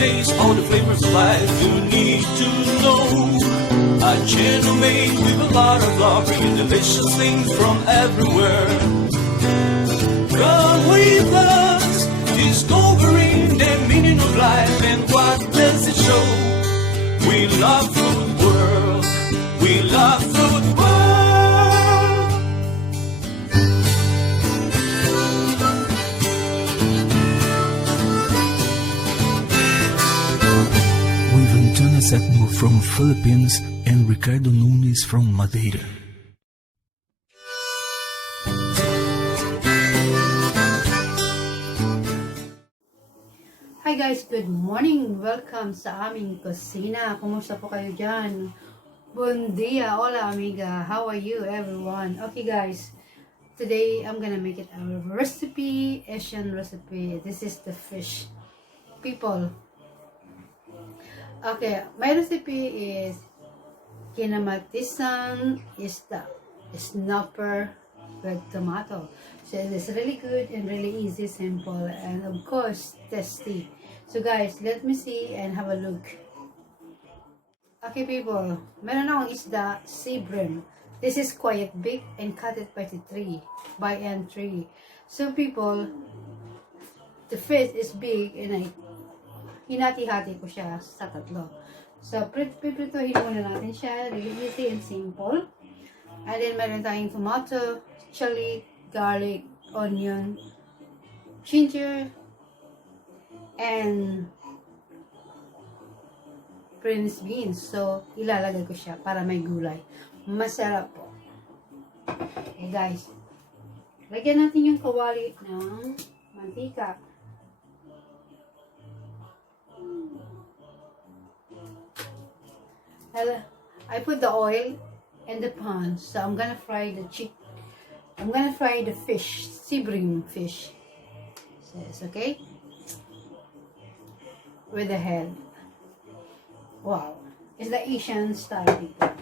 taste all the flavors of life you need to know. A channel made with a lot of love, bringing delicious things from everywhere. Come with us, discovering the meaning of life and what does it show. We love food world, we love food world. With Antonia Septimo from Philippines and Ricardo Nunes from Madeira. Hi guys, good morning! Welcome sa aming kusina. Kumusta po kayo dyan? Bon dia, hola amiga. How are you everyone? Okay guys, today I'm gonna make it a recipe, Asian recipe. This is the fish. People. Okay, my recipe is Kinamatisang Isda. Snapper with tomato. So it is really good and really easy, simple, and of course tasty. So guys, let me see and have a look. Okay people, meron akong isda, sea bream. This is quite big and cut it by 3 by N3. So people, the fish is big and I hinati-hati ko siya sa 3. So piprituhin muna natin siya, really easy and simple. And then meron tayong tomato, chili, garlic, onion, ginger, and Prince beans. So, ilalagay ko siya para may gulay. Masarap po. Okay guys. Lagyan natin yung kawali ng mantika. I put the oil in the pan. So, I'm gonna fry the fish. Sea bream fish. So, it's okay? With the head. Wow. It's the Asian style people.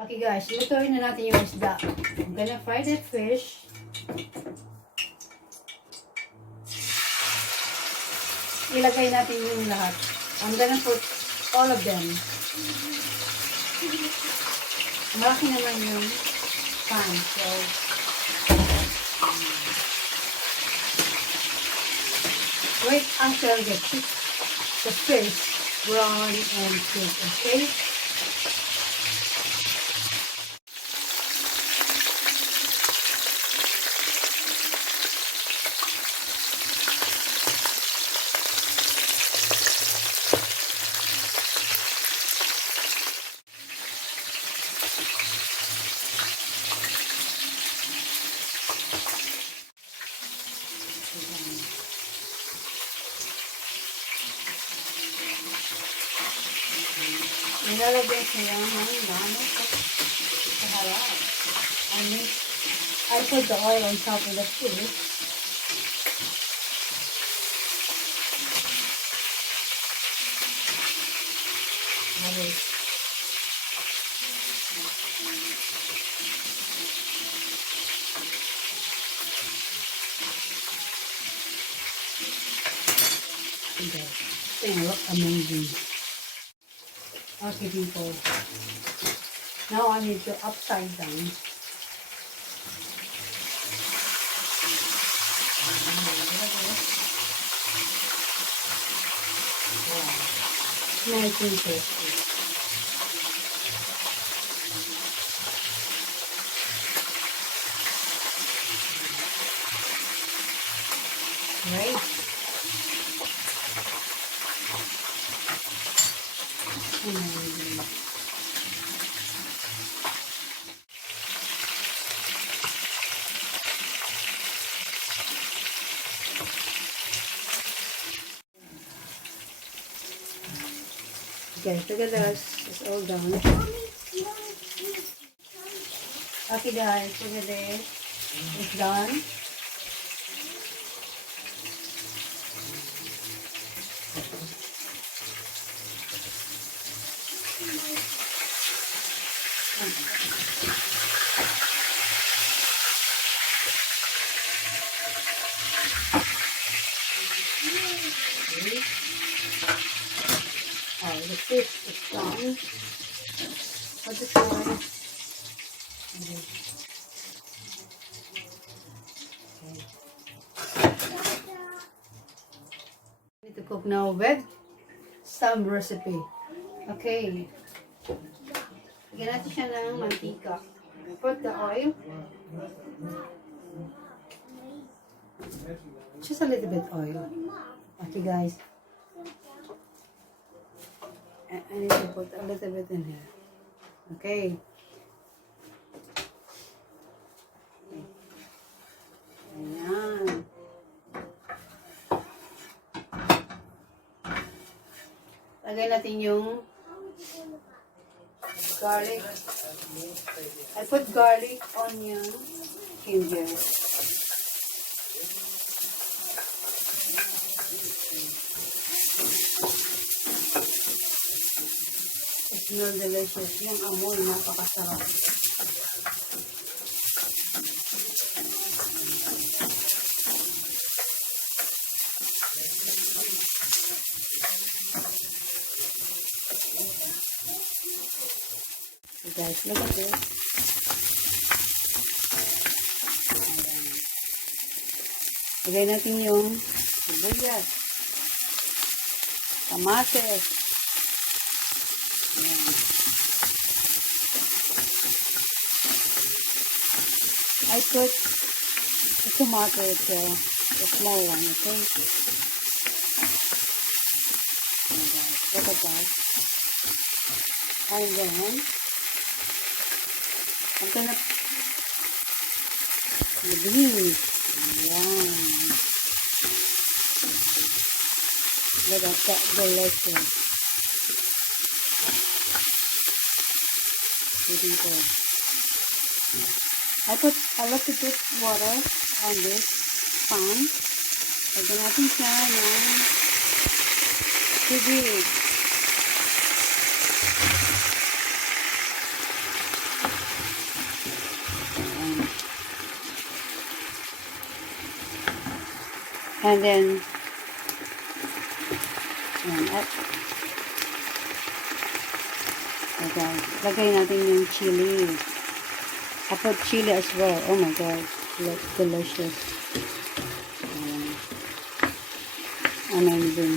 Okay guys, lutuin na natin yung isda. I'm gonna fry that fish. Ilagay natin yung lahat. I'm gonna put all of them. Malaki naman yung pan. So, wait until the fish brown and cooked, okay? Nilalagay siya ng lamang sa harap. I put the oil on top of the fish. It's gonna look amazing. Okay people, now I need to upside down. Wow, nice and tasty. Right. Okay, look at this. It's all done. Okay guys, look at this. It's done. the fish is done. Put the soy. Okay. Need to cook now with some recipe. Okay. Lagyan natin siya ng mantika. Put the oil. Just a little bit oil. Okay, guys. I need to put a little bit in here. Okay. Ayan. Lagay natin yung garlic. I put garlic, onion, ginger. It smells delicious. Yung amoy, napakasarap. So guys, look at this. Lagay natin yung sibuyas, kamatis. Ayan. I put the tomato to the small one, okay? Oh guys, look at that. And then I'm gonna the beans. Ayan. Look at that, delicious. Beautiful. I love to put water on this pan. Lagyan natin siya ng tubig. And then, okay, lagay natin yung chili. I put chili as well. Oh my god, looks delicious. Amazing.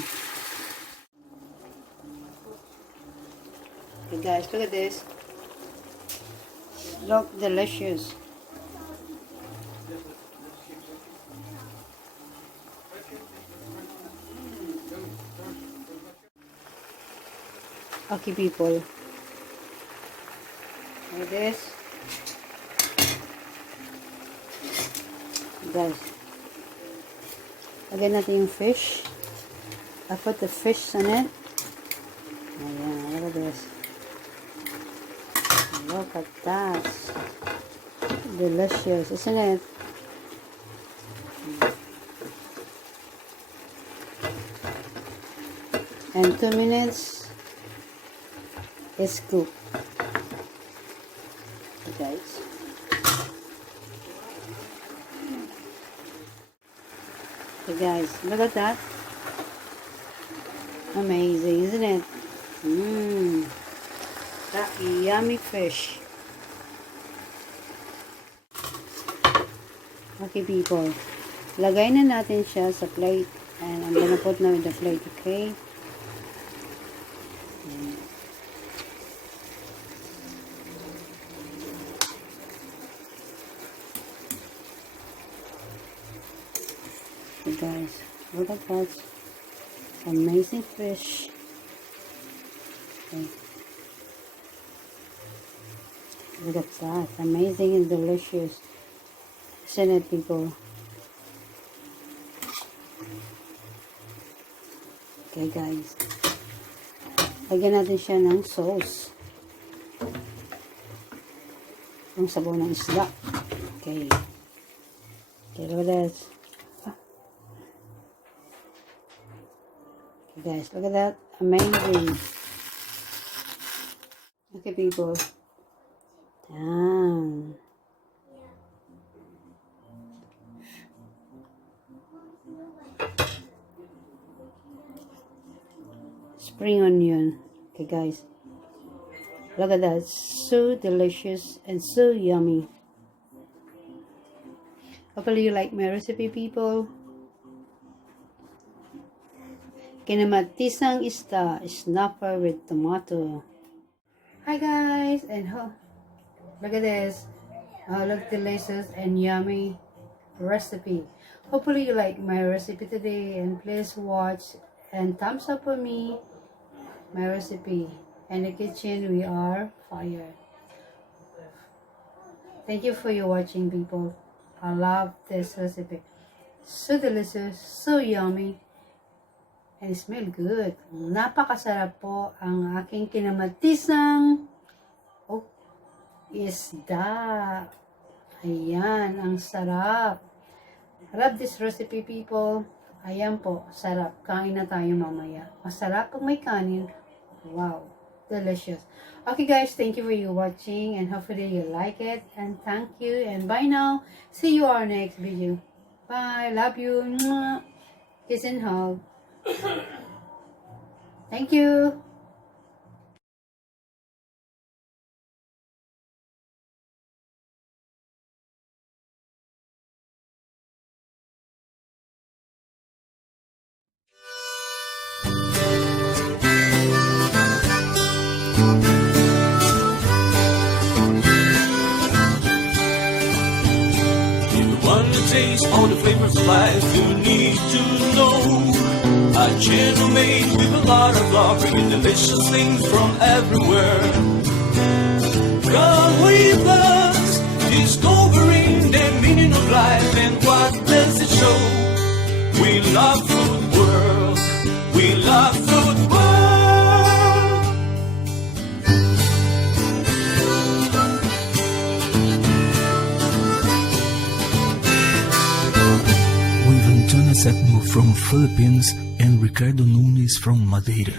Okay guys, look at this. Look delicious. Okay people, like this, guys, lagyan natin yung fish. I put the fish on it. Ayan, look at this. Look at that. Delicious, isn't it? And 2 minutes is cooked. Okay, guys. Okay guys, look at that. Amazing, isn't it? That yummy fish. Okay people, lagay na natin siya sa plate, and I'm gonna put now in the plate, okay? Okay guys, look at that amazing fish. Okay. Look at that, amazing and delicious. Isn't it people? Okay guys, lagyan natin siya ng sauce, yung sabaw ng isda. Okay, okay, look at that. Okay guys, look at that, amazing. Okay people, damn. Spring onion. Okay, guys. Look at that. So delicious and so yummy. Hopefully you like my recipe, people. Kinamatisang Isda, snapper with tomato. Hi guys, and look at this. Look delicious and yummy recipe. Hopefully you like my recipe today, and please watch and thumbs up for me, my recipe. In the kitchen we are fire. Thank you for your watching, people. I love this recipe. So delicious, so yummy, and it smell good. Napakasarap po ang aking kinamatisang isda. Ayan, ang sarap. I love this recipe, people. Ayan po, sarap. Kain na tayo mamaya. Masarap pag may kanin. Wow, delicious. Okay guys, thank you for your watching, and hopefully you like it, and thank you, and bye now. See you our next video. Bye, love you. Mwah. Kiss and hug. Thank you. Taste all the flavors of life you need to know. A channel made with a lot of love, bringing delicious things from everywhere. Come with us, discovering the meaning of life and what does it show. We love food world, we love food world. Antonia Septimo from Philippines and Ricardo Nunes from Madeira.